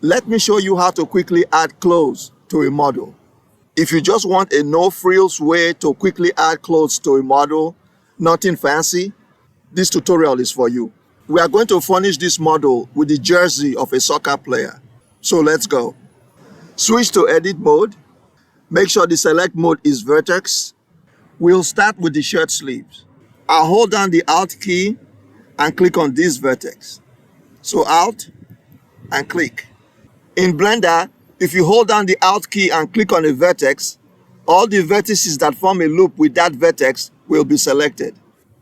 Let me show you how to quickly add clothes to a model. If you just want a no-frills way to quickly add clothes to a model, nothing fancy, this tutorial is for you. We are going to furnish this model with the jersey of a soccer player. So let's go. Switch to edit mode. Make sure the select mode is vertex. We'll start with the shirt sleeves. I'll hold down the Alt key and click on this vertex. So Alt and click. In Blender, if you hold down the Alt key and click on a vertex, all the vertices that form a loop with that vertex will be selected.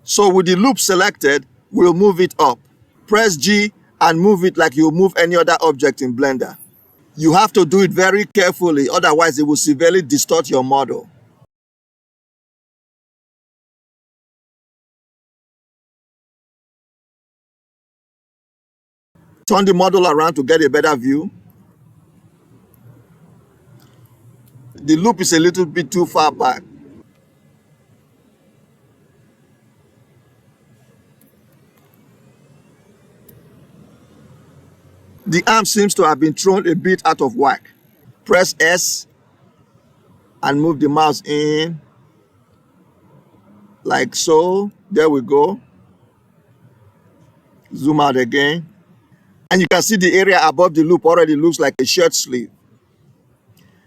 So with the loop selected, we'll move it up. Press G and move it like you move any other object in Blender. You have to do it very carefully, otherwise it will severely distort your model. Turn the model around to get a better view. The loop is a little bit too far back. The arm seems to have been thrown a bit out of whack. Press S and move the mouse in like so. There we go. Zoom out again. And you can see the area above the loop already looks like a shirt sleeve.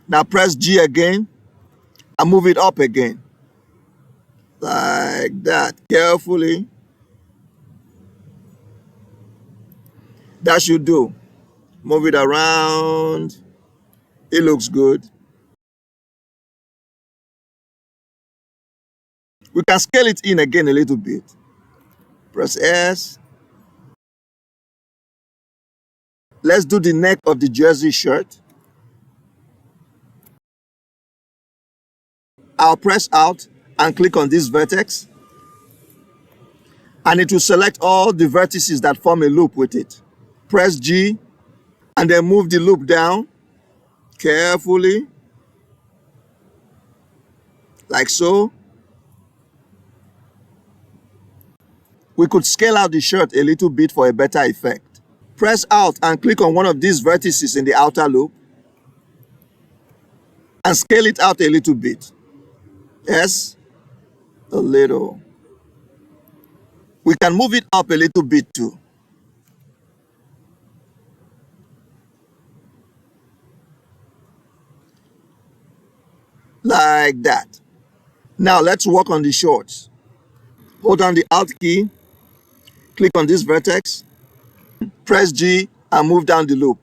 Now press G again and move it up again. Like that, carefully. That should do. Move it around. It looks good. We can scale it in again a little bit. Press S. Let's do the neck of the jersey shirt. I'll press Alt and click on this vertex. And it will select all the vertices that form a loop with it. Press G and then move the loop down carefully, like so. We could scale out the shirt a little bit for a better effect. Press Alt and click on one of these vertices in the outer loop and scale it out a little bit. Yes, a little. We can move it up a little bit too. Like that. Now let's work on the shorts. Hold down the Alt key, click on this vertex, press G and move down the loop.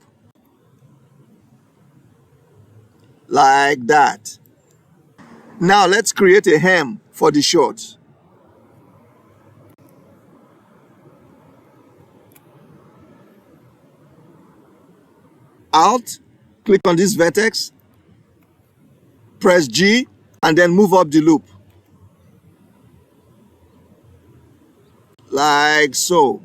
Like that. Now let's create a hem for the shorts. Alt, click on this vertex, press G and then move up the loop. Like so.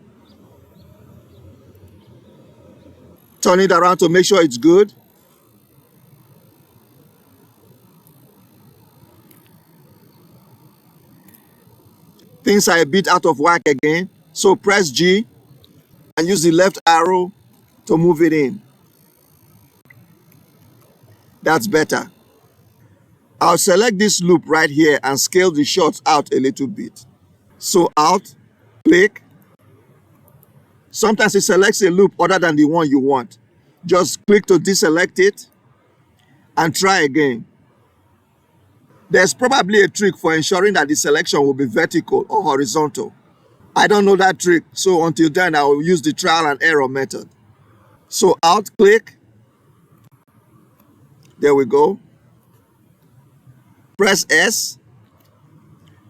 Turn it around to make sure it's good. Things are a bit out of whack again, so press G and use the left arrow to move it in. That's better. I'll select this loop right here and scale the shorts out a little bit. So Alt, click. Sometimes it selects a loop other than the one you want. Just click to deselect it and try again. There's probably a trick for ensuring that the selection will be vertical or horizontal. I don't know that trick, so until then I will use the trial and error method. So Alt, click. There we go. Press S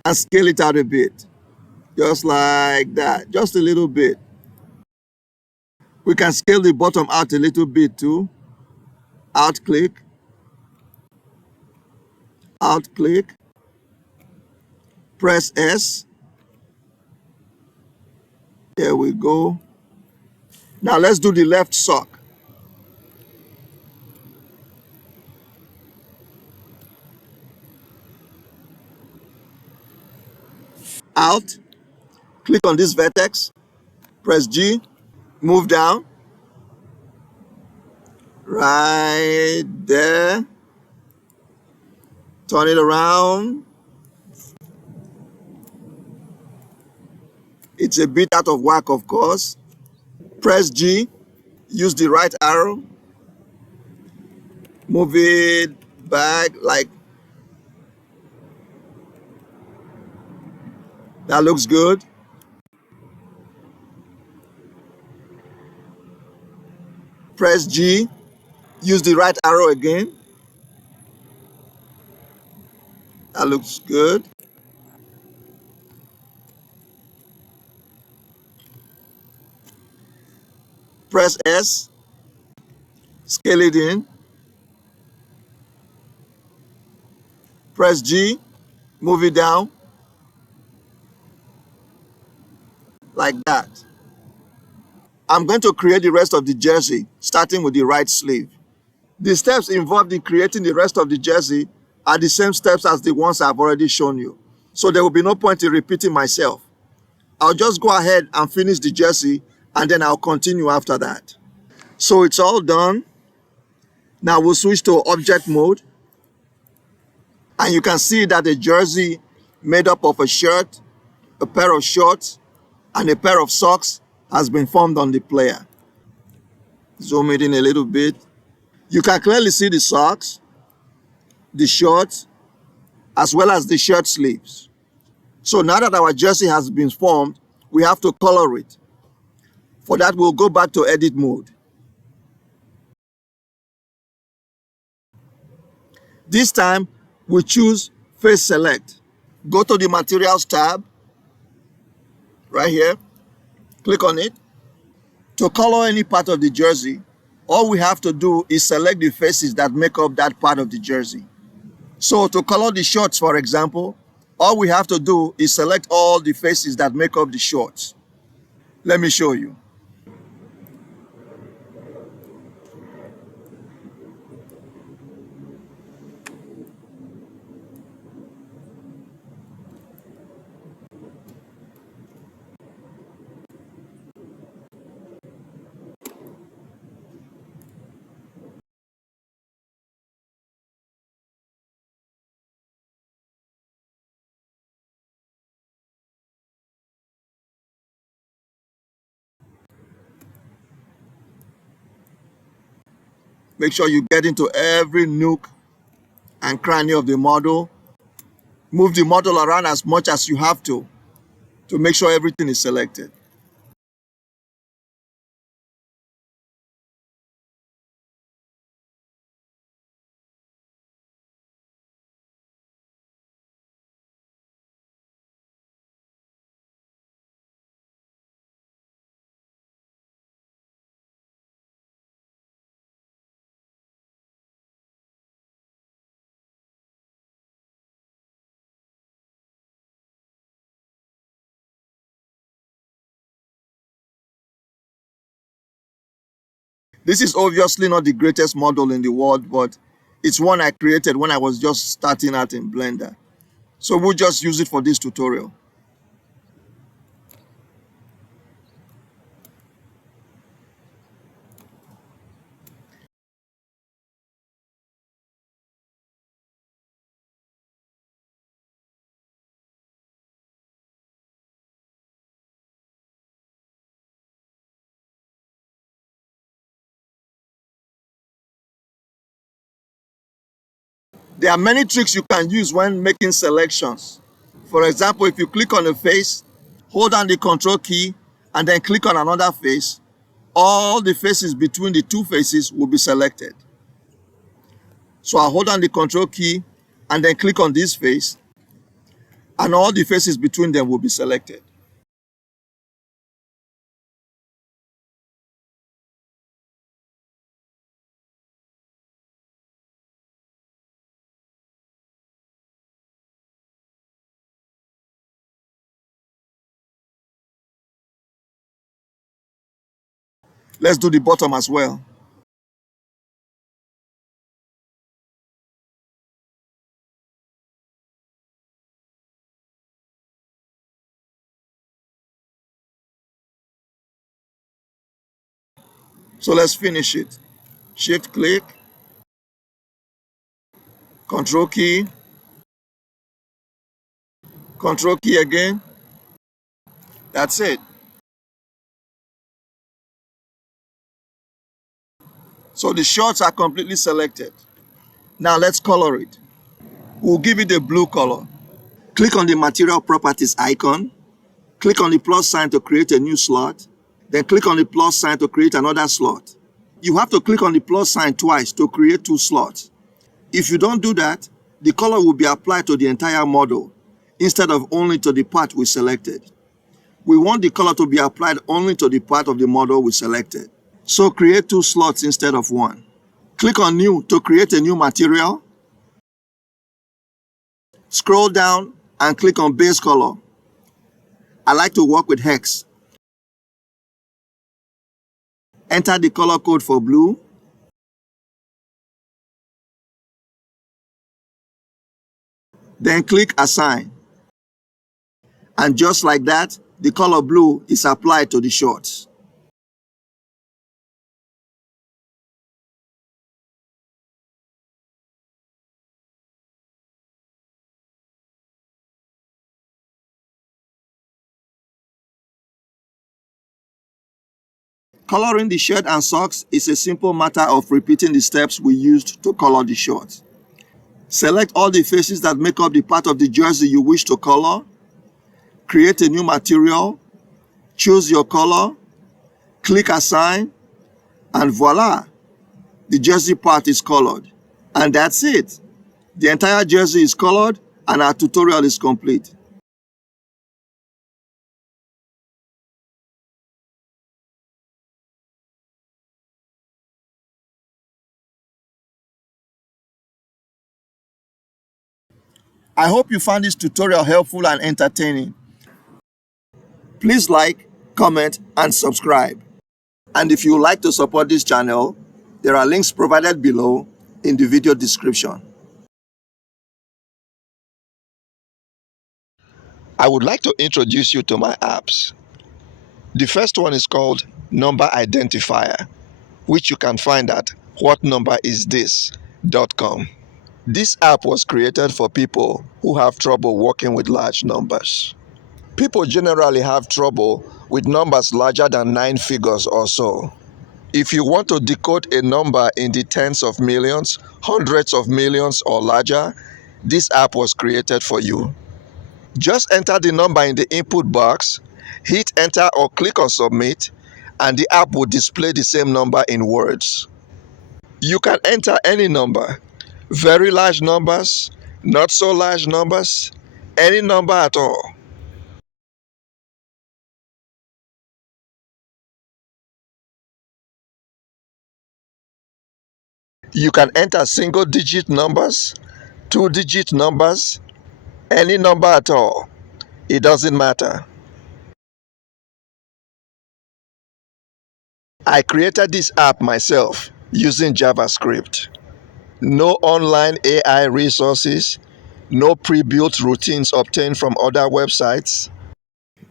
and scale it out a bit. Just like that, just a little bit. We can scale the bottom out a little bit too. Alt click. Alt click. Press S. There we go. Now let's do the left sock. Alt, click on this vertex, press G, move down, right there. Turn it around. It's a bit out of whack, of course. Press G, use the right arrow, move it back like that. Looks good. Press G, use the right arrow again. That looks good. Press S, scale it in. Press G, move it down like that. I'm going to create the rest of the jersey, starting with the right sleeve. The steps involved in creating the rest of the jersey are the same steps as the ones I've already shown you. So there will be no point in repeating myself. I'll just go ahead and finish the jersey and then I'll continue after that. So it's all done. Now we'll switch to object mode. And you can see that the jersey made up of a shirt, a pair of shorts, and a pair of socks has been formed on the player. Zoom it in a little bit. You can clearly see the socks, the shorts, as well as the shirt sleeves. So now that our jersey has been formed, we have to color it. For that, we'll go back to edit mode. This time, we choose face select. Go to the materials tab, right here, click on it. To color any part of the jersey, all we have to do is select the faces that make up that part of the jersey. So to color the shorts, for example, all we have to do is select all the faces that make up the shorts. Let me show you. Make sure you get into every nook and cranny of the model. Move the model around as much as you have to make sure everything is selected. This is obviously not the greatest model in the world, but it's one I created when I was just starting out in Blender. So we'll just use it for this tutorial. There are many tricks you can use when making selections. For example, if you click on a face, hold down the control key, and then click on another face, all the faces between the two faces will be selected. So I'll hold down the control key and then click on this face, and all the faces between them will be selected. Let's do the bottom as well. So let's finish it. Shift click, Control key, Control key again. That's it. So the shorts are completely selected. Now let's color it. We'll give it a blue color. Click on the material properties icon. Click on the plus sign to create a new slot. Then click on the plus sign to create another slot. You have to click on the plus sign twice to create two slots. If you don't do that, the color will be applied to the entire model instead of only to the part we selected. We want the color to be applied only to the part of the model we selected. So create two slots instead of one. Click on New to create a new material. Scroll down and click on Base Color. I like to work with hex. Enter the color code for blue. Then click Assign. And just like that, the color blue is applied to the shorts. Coloring the shirt and socks is a simple matter of repeating the steps we used to color the shorts. Select all the faces that make up the part of the jersey you wish to color. Create a new material. Choose your color. Click Assign. And voila! The jersey part is colored. And that's it. The entire jersey is colored and our tutorial is complete. I hope you found this tutorial helpful and entertaining. Please like, comment, and subscribe. And if you would like to support this channel, there are links provided below in the video description. I would like to introduce you to my apps. The first one is called Number Identifier, which you can find at whatnumberisthis.com. This app was created for people who have trouble working with large numbers. People generally have trouble with numbers larger than 9 figures or so. If you want to decode a number in the tens of millions, hundreds of millions or larger, this app was created for you. Just enter the number in the input box, hit enter or click on submit, and the app will display the same number in words. You can enter any number, very large numbers, not so large numbers, any number at all. You can enter single digit numbers, 2-digit numbers, any number at all. It doesn't matter. I created this app myself using JavaScript. No online AI resources, no pre-built routines obtained from other websites.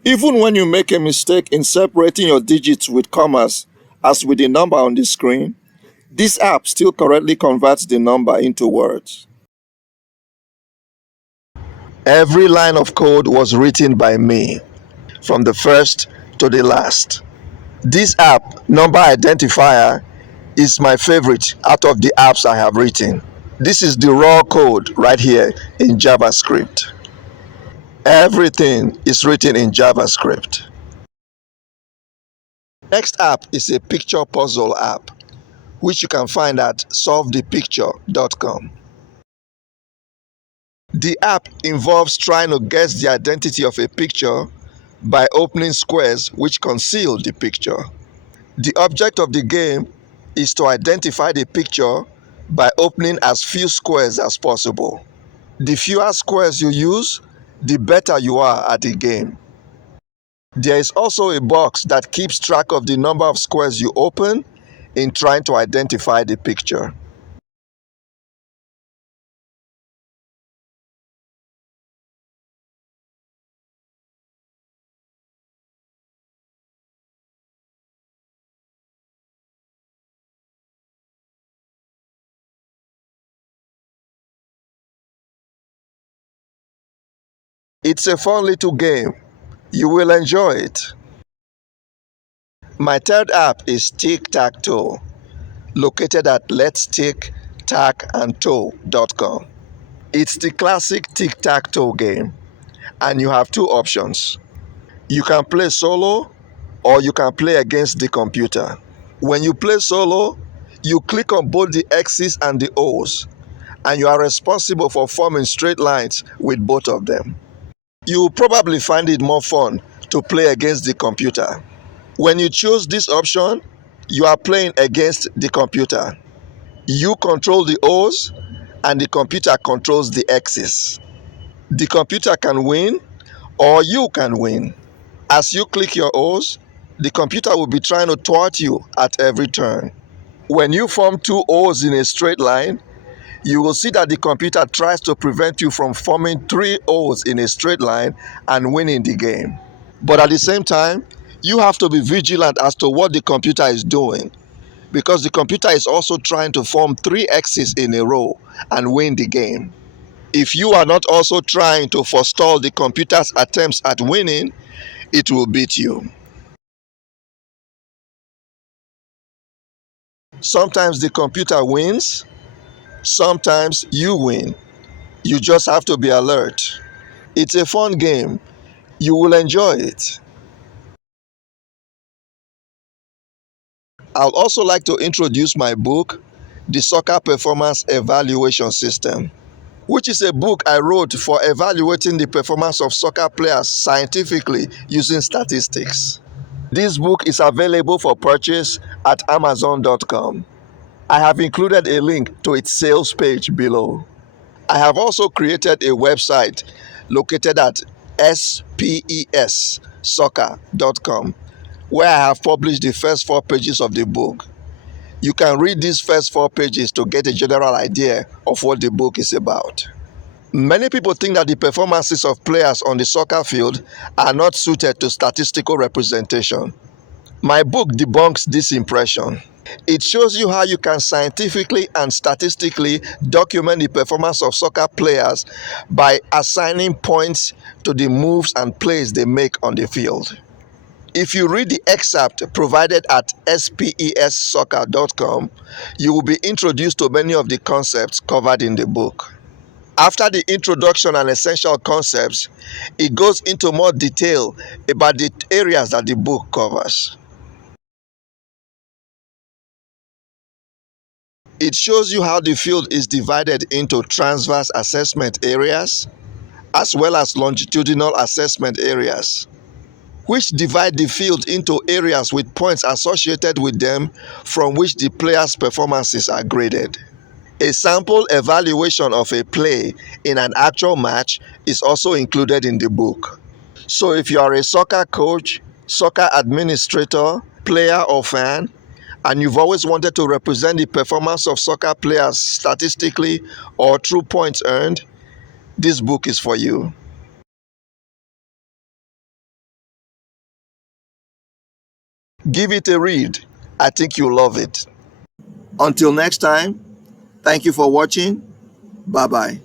Even when you make a mistake in separating your digits with commas, as with the number on the screen, this app still correctly converts the number into words. Every line of code was written by me, from the first to the last. This app, Number Identifier, is my favorite out of the apps I have written. This is the raw code right here in JavaScript. Everything is written in JavaScript. Next app is a picture puzzle app, which you can find at solvethepicture.com. The app involves trying to guess the identity of a picture by opening squares which conceal the picture. The object of the game is to identify the picture by opening as few squares as possible. The fewer squares you use, the better you are at the game. There is also a box that keeps track of the number of squares you open in trying to identify the picture. It's a fun little game. You will enjoy it. My third app is Tic-Tac-Toe, located at letsticktackandtoe.com. It's the classic tic-tac-toe game, and you have two options. You can play solo or you can play against the computer. When you play solo, you click on both the X's and the O's, and you are responsible for forming straight lines with both of them. You will probably find it more fun to play against the computer. When you choose this option, you are playing against the computer. You control the O's and the computer controls the X's. The computer can win or you can win. As you click your O's, the computer will be trying to thwart you at every turn. When you form two O's in a straight line, you will see that the computer tries to prevent you from forming three O's in a straight line and winning the game. But at the same time, you have to be vigilant as to what the computer is doing, because the computer is also trying to form three X's in a row and win the game. If you are not also trying to forestall the computer's attempts at winning, it will beat you. Sometimes the computer wins, sometimes you win. You just have to be alert. It's a fun game. You will enjoy it. I'd also like to introduce my book, The Soccer Performance Evaluation System, which is a book I wrote for evaluating the performance of soccer players scientifically using statistics. This book is available for purchase at Amazon.com. I have included a link to its sales page below. I have also created a website located at spessoccer.com, where I have published the first 4 pages of the book. You can read these first 4 pages to get a general idea of what the book is about. Many people think that the performances of players on the soccer field are not suited to statistical representation. My book debunks this impression. It shows you how you can scientifically and statistically document the performance of soccer players by assigning points to the moves and plays they make on the field. If you read the excerpt provided at spessoccer.com, you will be introduced to many of the concepts covered in the book. After the introduction and essential concepts, it goes into more detail about the areas that the book covers. It shows you how the field is divided into transverse assessment areas as well as longitudinal assessment areas, which divide the field into areas with points associated with them from which the players' performances are graded. A sample evaluation of a play in an actual match is also included in the book. So if you are a soccer coach, soccer administrator, player or fan, and you've always wanted to represent the performance of soccer players statistically or through points earned, this book is for you. Give it a read. I think you'll love it. Until next time, thank you for watching. Bye-bye.